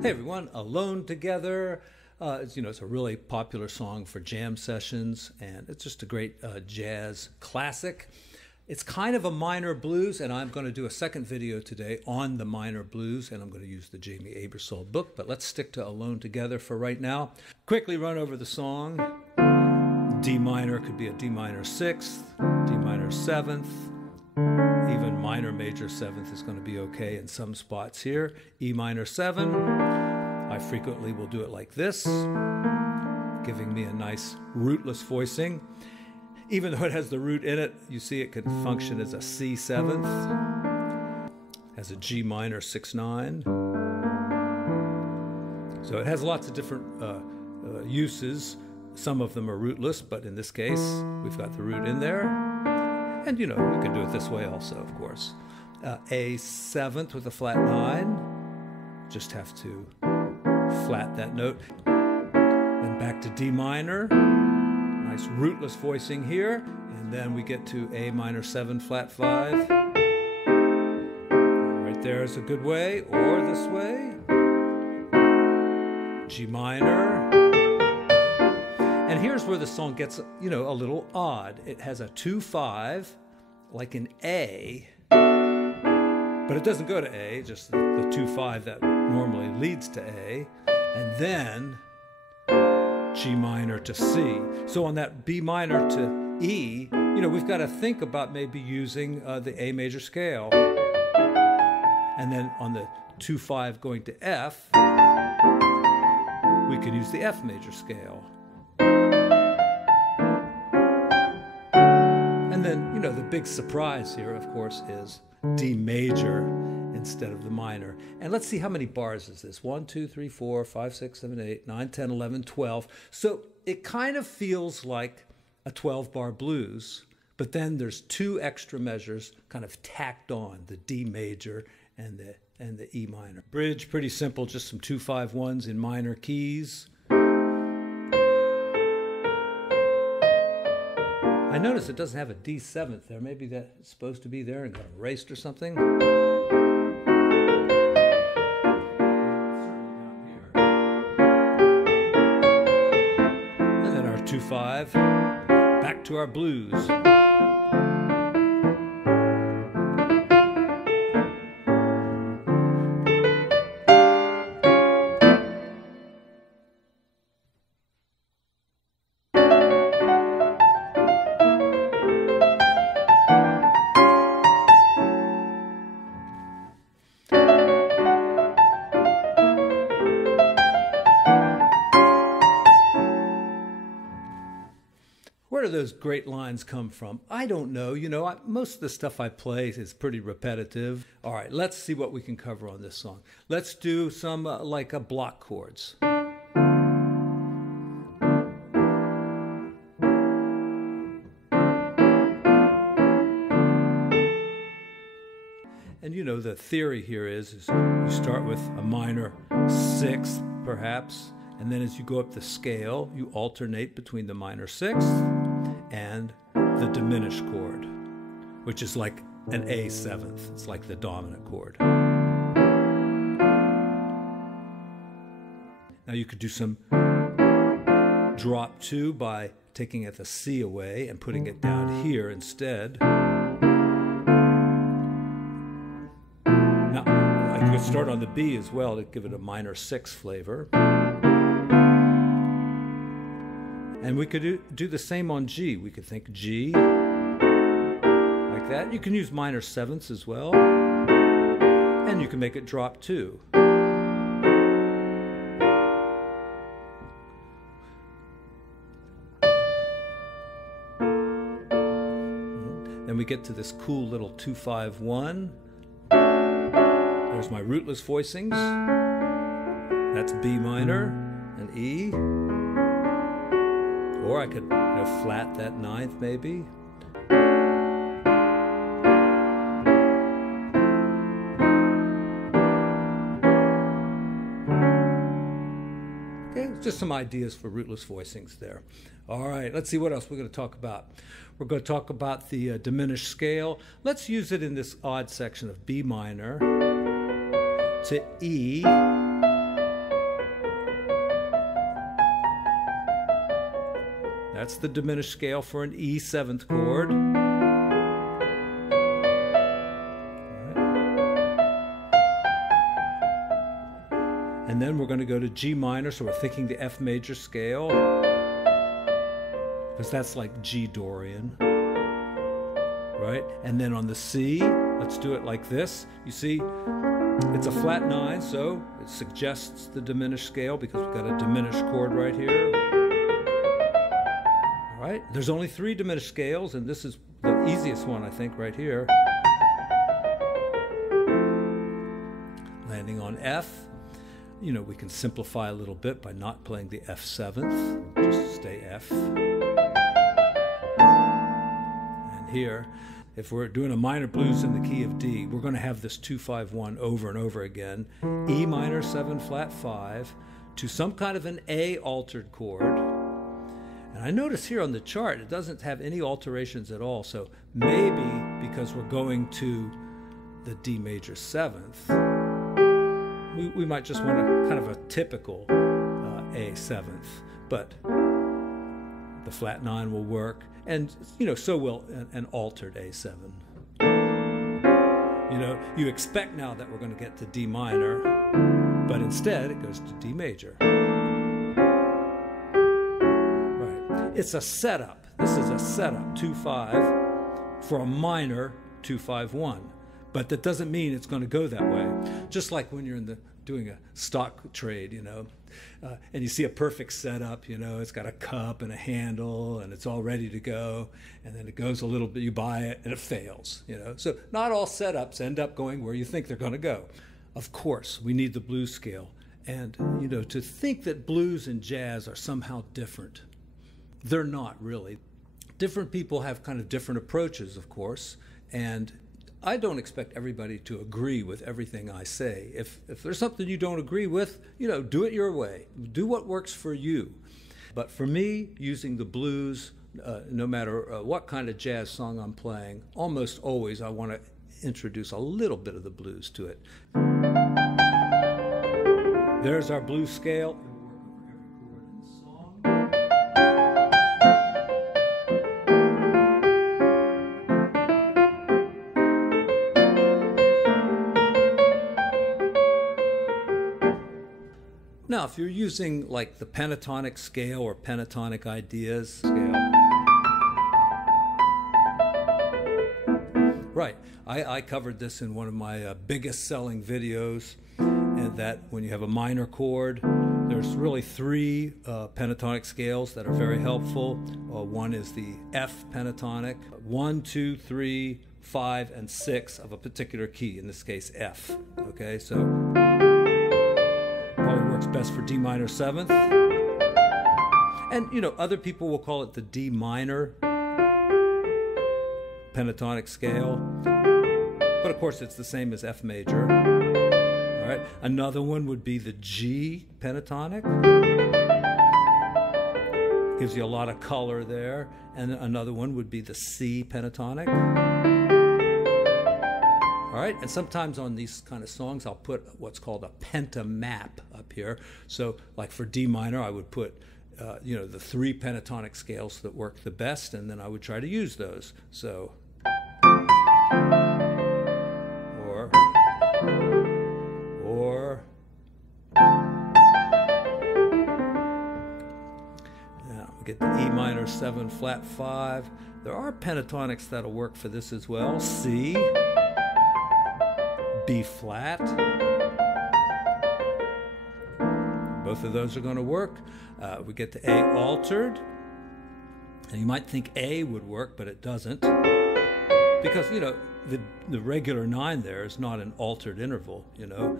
Hey everyone, Alone Together. It's a really popular song for jam sessions, and it's just a great jazz classic. It's kind of a minor blues, and I'm going to do a second video today on the minor blues, and I'm going to use the Jamie Aebersold book, but let's stick to Alone Together for right now. Quickly run over the song. D minor could be a D minor 6th, D minor 7th, even minor major 7th is going to be okay in some spots here. E minor 7. I frequently will do it like this, giving me a nice rootless voicing. Even though it has the root in it, you see it can function as a C 7th, as a G minor 6/9. So it has lots of different uses. Some of them are rootless, but in this case, we've got the root in there. And, you can do it this way also, of course. A 7th with a flat 9. Just have to flat that note. Then back to D minor. Nice rootless voicing here. And then we get to A minor 7 flat 5. Right there is a good way, or this way. G minor. And here's where the song gets, a little odd. It has a 2/5, like an A, but it doesn't go to A, just the 2/5 that normally leads to A, and then G minor to C. So on that B minor to E, we've got to think about maybe using the A major scale. And then on the 2/5 going to F, we could use the F major scale. And then, the big surprise here, of course, is D major instead of the minor. And let's see how many bars is this. 1, 2, 3, 4, 5, 6, 7, 8, 9, 10, 11, 12. So it kind of feels like a 12-bar blues, but then there's 2 extra measures kind of tacked on, the D major and the E minor. Bridge, pretty simple, just some 2/5-1s in minor keys. I notice it doesn't have a D 7th there. Maybe that's supposed to be there and got erased or something. And then our 2/5. Back to our blues. Where do those great lines come from? I don't know. Most of the stuff I play is pretty repetitive. All right, let's see what we can cover on this song. Let's do some block chords. And the theory here is you start with a minor 6th, perhaps, and then as you go up the scale, you alternate between the minor 6th and the diminished chord, which is like an A 7th. It's like the dominant chord. Now you could do some drop 2 by taking the C away and putting it down here instead. Now I could start on the B as well to give it a minor 6 flavor. And we could do the same on G. We could think G, like that. You can use minor 7ths as well. And you can make it drop 2. Then we get to this cool little 2/5-1. There's my rootless voicings. That's B minor and E. Or I could flat that 9th maybe. Okay, just some ideas for rootless voicings there. All right, let's see what else we're going to talk about. We're going to talk about the diminished scale. Let's use it in this odd section of B minor to E That's the diminished scale for an E 7th chord. And then we're going to go to G minor, so we're thinking the F major scale, because that's like G Dorian, right? And then on the C, let's do it like this. You see, it's a flat 9, so it suggests the diminished scale because we've got a diminished chord right here. All right, there's only 3 diminished scales, and this is the easiest one, I think, right here. Landing on F. You know, we can simplify a little bit by not playing the F 7th, just stay F. And here, if we're doing a minor blues in the key of D, we're going to have this 2-5-1 over and over again. E minor 7 flat 5 to some kind of an A altered chord. And I notice here on the chart, it doesn't have any alterations at all. So maybe because we're going to the D major 7th, we might just want a kind of a typical A 7th, but the flat 9 will work, and you know, so will an altered A7. You know, you expect now that we're going to get to D minor, but instead it goes to D major. Right. It's a setup. This is a setup 2-5 for a minor 2-5-1. But that doesn't mean it's going to go that way. Just like when you're doing a stock trade, you know, and you see a perfect setup, you know, it's got a cup and a handle and it's all ready to go, and then it goes a little bit, you buy it and it fails, you know. So not all setups end up going where you think they're going to go. Of course, we need the blues scale. And, you know, to think that blues and jazz are somehow different, they're not really. Different people have kind of different approaches, of course, and I don't expect everybody to agree with everything I say. If there's something you don't agree with, you know, do it your way. Do what works for you. But for me, using the blues, no matter what kind of jazz song I'm playing, almost always I want to introduce a little bit of the blues to it. There's our blues scale. Now, if you're using like the pentatonic scale or pentatonic ideas scale, right, I covered this in one of my biggest selling videos, and that when you have a minor chord, there's really 3 pentatonic scales that are very helpful. One is the F pentatonic, 1, 2, 3, 5, and 6 of a particular key, in this case F. Okay, so probably works best for D minor 7th. And, you know, other people will call it the D minor pentatonic scale. But of course, it's the same as F major. All right. Another one would be the G pentatonic. Gives you a lot of color there. And another one would be the C pentatonic. All right, and sometimes on these kind of songs, I'll put what's called a pentamap up here. So, like for D minor, I would put, you know, the 3 pentatonic scales that work the best, and then I would try to use those. So, or, now we get the E minor 7 flat 5. There are pentatonics that'll work for this as well. C. B flat. Both of those are going to work. We get to A altered. And you might think A would work, but it doesn't. Because, you know, the regular 9 there is not an altered interval, you know.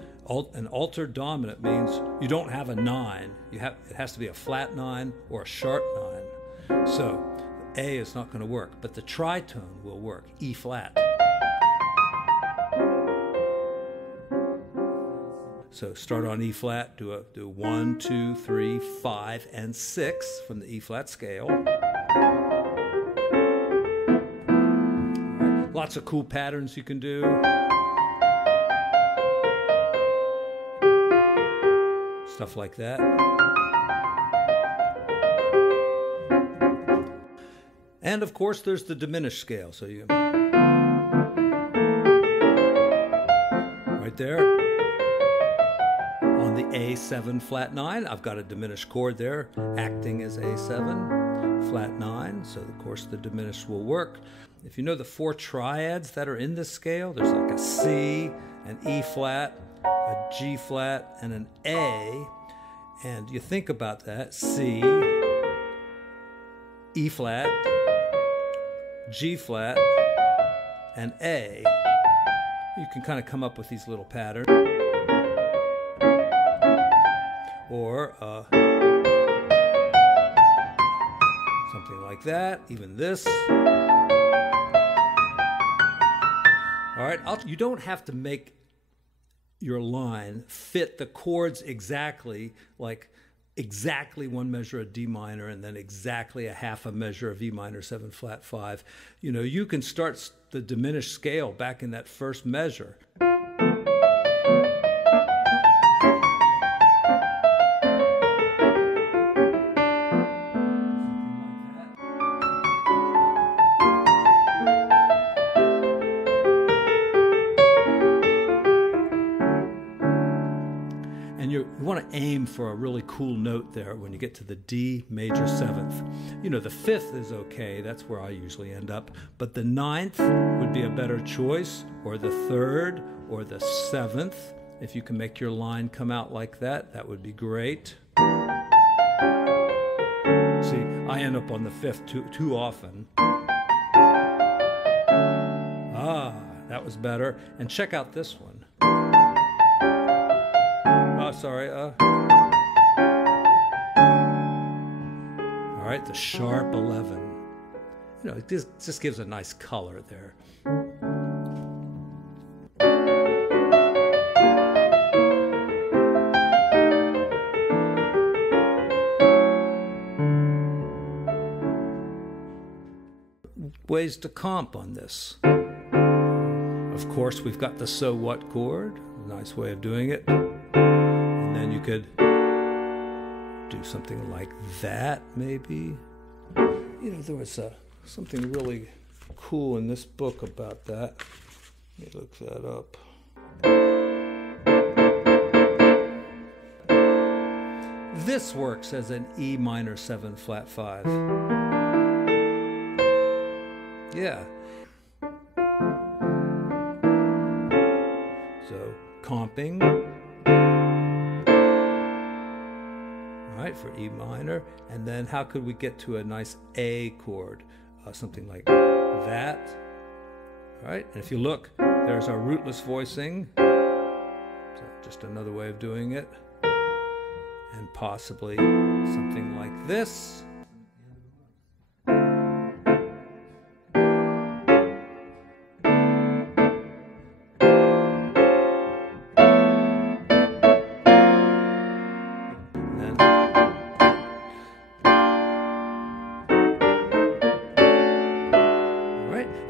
An altered dominant means you don't have a 9. It has to be a flat 9 or a sharp 9. So A is not going to work, but the tritone will work, E flat. So start on E flat, do 1, 2, 3, 5, and 6 from the E flat scale. Right. Lots of cool patterns you can do. Stuff like that. And of course, there's the diminished scale. So you right there on the A7 flat 9, I've got a diminished chord there, acting as A7 flat 9. So of course the diminished will work. If you know the 4 triads that are in this scale, there's like a C, an E flat, a G flat, and an A. And you think about that: C, E flat, G flat, and A. You can kind of come up with these little patterns. Or something like that, even this. All right, you don't have to make your line fit the chords exactly, like exactly 1 measure of D minor and then exactly a half a measure of E minor 7 flat 5. You know, you can start the diminished scale back in that first measure. And you want to aim for a really cool note there when you get to the D major 7th. You know, the 5th is okay, that's where I usually end up, but the 9th would be a better choice, or the 3rd, or the 7th. If you can make your line come out like that, that would be great. See, I end up on the 5th too often. Ah, that was better. And check out this one. Sorry. All right, the sharp 11. You know, it just gives a nice color there. Ways to comp on this. Of course, we've got the so what chord. A nice way of doing it. Then you could do something like that, maybe. You know, there was something really cool in this book about that. Let me look that up. This works as an E minor 7 flat 5. Yeah. So, comping. Right, for E minor, and then how could we get to a nice A chord? Something like that. All right, and if you look, there's our rootless voicing. So just another way of doing it. And possibly something like this.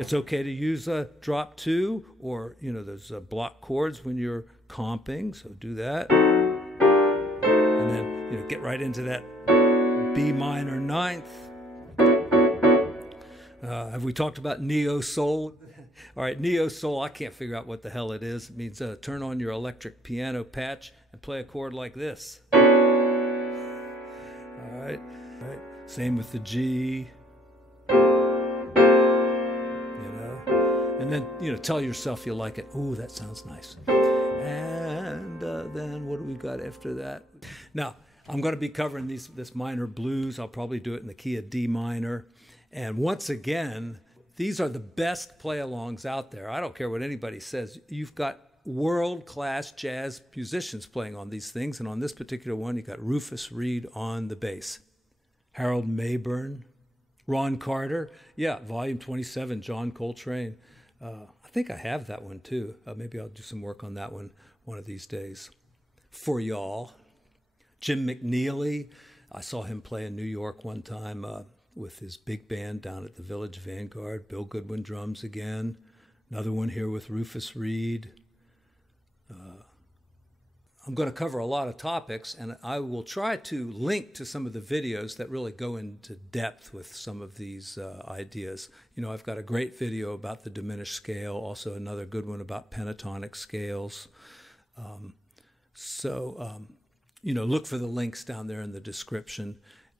It's okay to use a drop 2, or, you know, there's block chords when you're comping, so do that. And then, you know, get right into that B minor 9th. Have we talked about neo soul? All right, neo soul, I can't figure out what the hell it is. It means turn on your electric piano patch and play a chord like this. All right. Same with the G. And then, you know, tell yourself you like it. Ooh, that sounds nice. And then what do we got after that? Now, I'm going to be covering this minor blues. I'll probably do it in the key of D minor. And once again, these are the best play-alongs out there. I don't care what anybody says. You've got world-class jazz musicians playing on these things. And on this particular one, you got Rufus Reid on the bass, Harold Mayburn, Ron Carter. Yeah, Volume 27, John Coltrane. I think I have that one too. Maybe I'll do some work on that one of these days. For y'all. Jim McNeely. I saw him play in New York one time with his big band down at the Village Vanguard. Bill Goodwin drums again. Another one here with Rufus Reid. I'm going to cover a lot of topics, and I will try to link to some of the videos that really go into depth with some of these ideas. You know, I've got a great video about the diminished scale, also another good one about pentatonic scales. You know, look for the links down there in the description.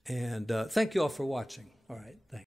And thank you all for watching. All right, thanks.